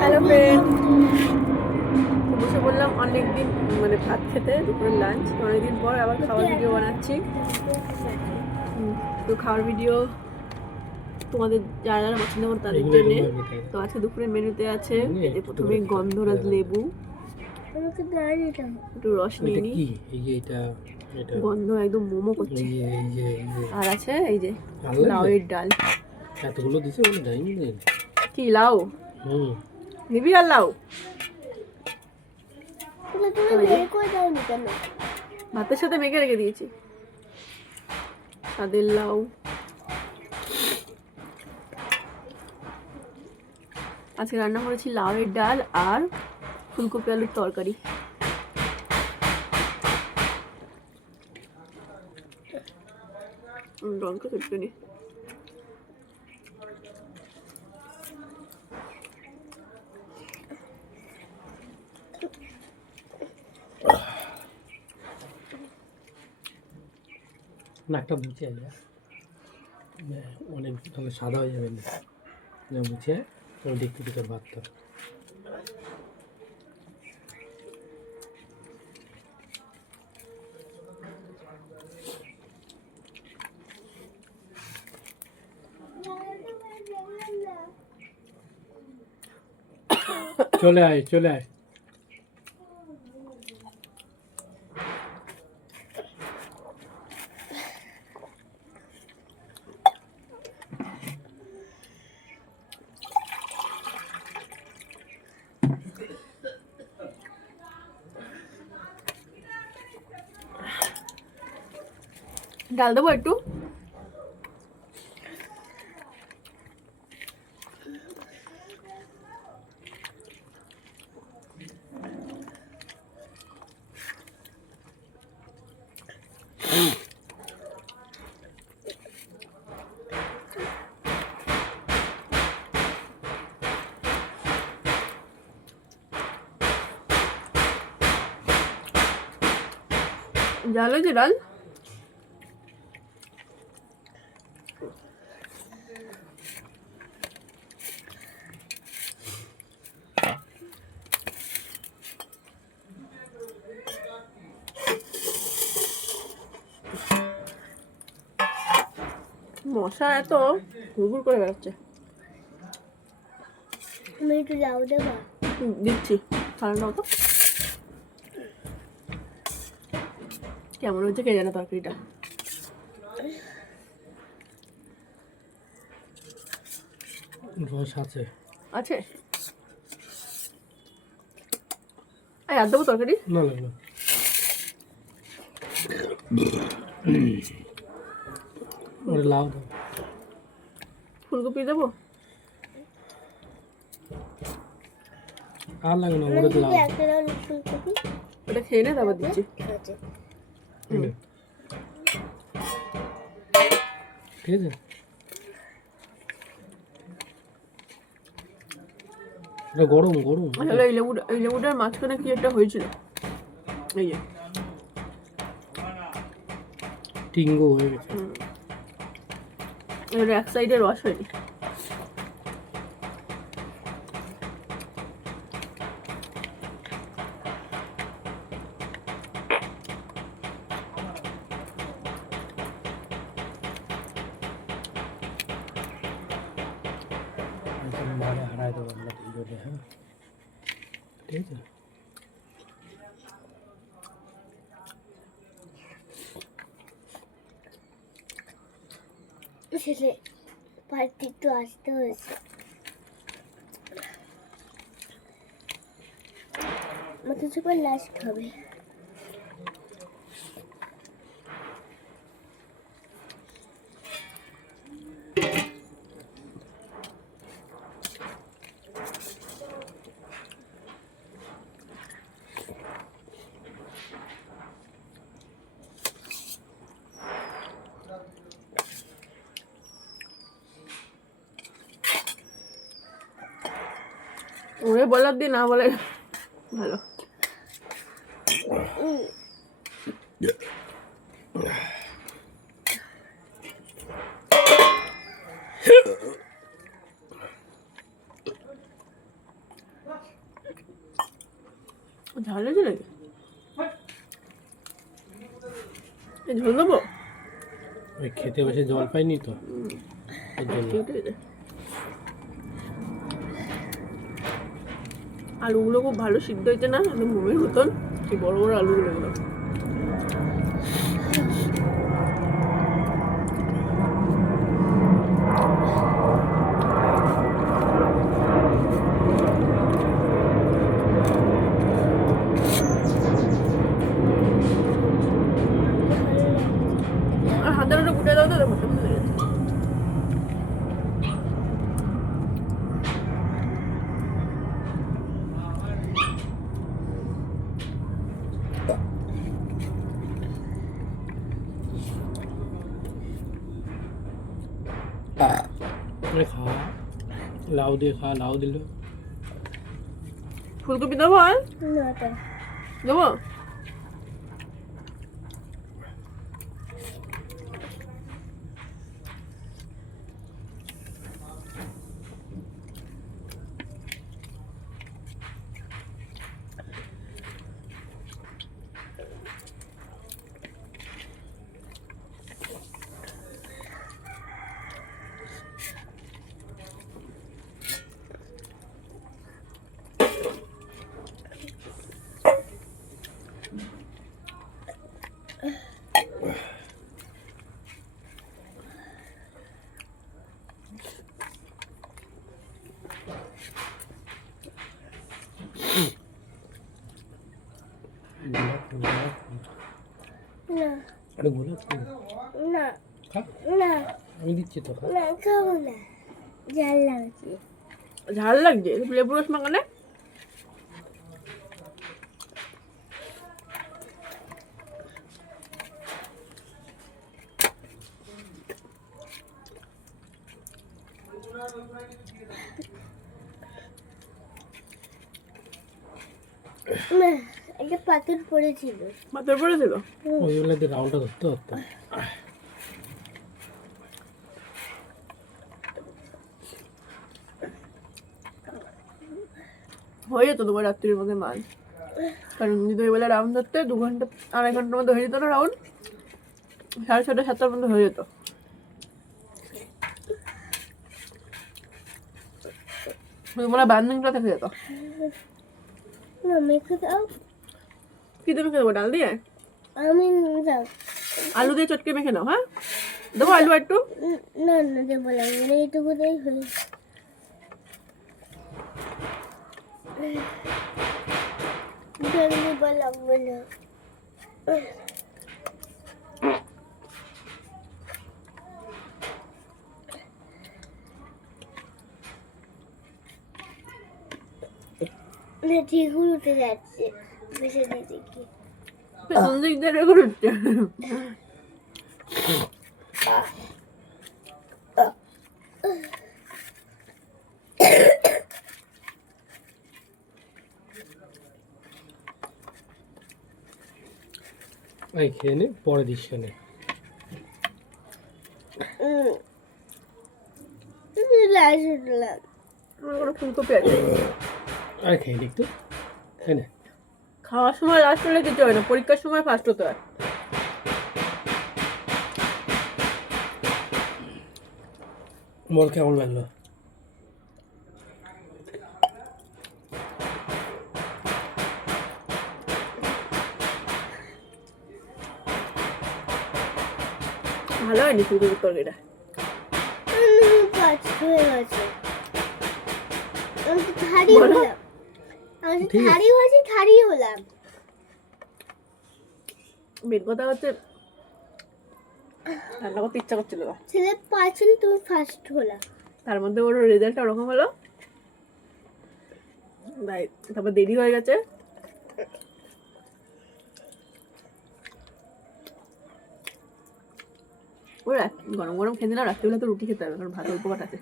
Hello friend, বসে বললাম অনেকদিন মানে ভাত খেতে, দুপুরের লাঞ্চ অনেকদিন পর আবার খাওয়ার ভিডিও বানাচ্ছি। তো খাওয়ার ভিডিও তোমাদের যারা যারা পছন্দ করো তাদের জন্যে। তো আজকে দুপুরের মেনুতে আছে এই যে প্রথমে গন্ধরাজ লেবু, একটু রস নিয়ে নিই, গন্ধ একদম মোমো করছে। আর আছে এই যে লাউয়ের ডাল। এতগুলো দিছে বলে যায়নি কি লাউ নিবি? আর লাউ ভাতের সাথে মেখে রেখে দিয়েছি। তাদের লাউ, আজকে রান্না করেছি লাউয়ের ডাল আর ফুলকপি আলুর তরকারি। লঙ্কা চটকানি। নাকটা মুছে অনেক তাহলে সাদা হয়ে যাবে না, মুছে তুমি দেখতে দিতে ভাতটা। চলে আয় চলে আয়। ডাল দেবো একটু? ডাল হয়েছে? ডাল মশা এত ঘুরঘুর করে বেড়াচ্ছে। আমি একটু লাউ দেবো? দিচ্ছি, ঠান্ডা তো। কেমন হচ্ছে কে জানে তরকারিটা। রস আছে আছে? আর দেবো তরকারি? না লাগলো। লাউ দাও। ফুলকপি দেবো? আর লাগে না, ওটা লাউ। ওটা খেয়ে নে, তারপর দিচ্ছি। ঠিক আছে, এটা গরম গরম। আসলে এই লেবুটার মাঝখানে কি একটা হয়েছিল, এই যে টিঙ্গো হয়ে গেছে। এক সাইডে রস হয়নি। হারাই দেবো আমরা দুজনে। হ্যাঁ ঠিক আছে। শেষে পার্টি একটু আসতে হয়েছে। আমাকে সুপার লাস্ট হবে। ওরে বলার দিন না বলে ভালো। ঝাল হয়েছে নাকি? এই ঝোল দেবো? ওই খেতে বসে জল পাইনি তো এর জন্য। ঠিক আছে। আলুগুলো খুব ভালো সিদ্ধ হয়েছে না, একদম মোমের মতন। কি বড় বড় আলুগুলো এগুলো। আর হাতের ওটা গুটে দাও তো, দেখো কেমন হয়ে গেছে। খা, লাউ দিয়ে খা, লাউ দিল। ফুলকপি দেবো আর না তো দেবো? না আরে গোলাপ ফুল না খা, না আমি দিচ্ছি তো খা। না খাবো না জাল লাগছে ঝাল লাগছে লেবু রস মাখানে। না একটা পাথর পড়েছিল মাথার পড়েছিল। ওইগুলো দিয়ে রাউন্ডটা ধরতে হতো। হয়ে যেত তোমার রাত্রির মধ্যে মাছ, কারণ যদি ওই বেলা রাউন্ড ধরতে 2 ঘন্টা 2.5 ঘন্টার মধ্যে হয়ে যেত না রাউন্ড। 6:30 7টার মধ্যে হয়ে যেত। তোমার বান্ধিংটা থেকে যেত। না মেখে দাও কি দিয়ে মেখে দেবো? ডাল দিয়ে? আমি দাও আলু দিয়ে চটকে মেখে নাও। হ্যাঁ দেবো আলু একটু? না না দেবো লাগবে না এইটুকুতেই হয়ে জলদি বা লাগবে না না ঠিক উঠে যাচ্ছে বসে দিতে কি পেছন দিক দিয়ে রেখে উঠছে। এই খেয়ে নে, পরে দিস কেনে। লাশ উঠলাম আমার কোনো ফুলকপি আছে? আর খেয়ে দেখতো, তাই না? খাওয়ার সময় লাস্ট হলে কিছু হয় না, পরীক্ষার সময় ফার্স্ট হতে হয়। বল কেমন লাগলো? ভালো হয়নি ফুলকপির তরকারিটা। কাজ হয়ে গেছে আমি তো থারি বলো। হলাম আমি তো ঠিক আছে। থারি হয়েছি থারি হলাম মেন কথা হচ্ছে রান্না করতে ইচ্ছা করছিল না, ছেলে পাঁচজন তুমি ফার্স্ট হলাম তার মধ্যে ওর রেজাল্টটা ওরকম হলো। তাই তারপর দেরি হয়ে গেছে। ওই গরম গরম খেতে না, রাত্রিবেলা তো রুটি খেতে হবে, কারণ ভাত অল্প কটা আছে।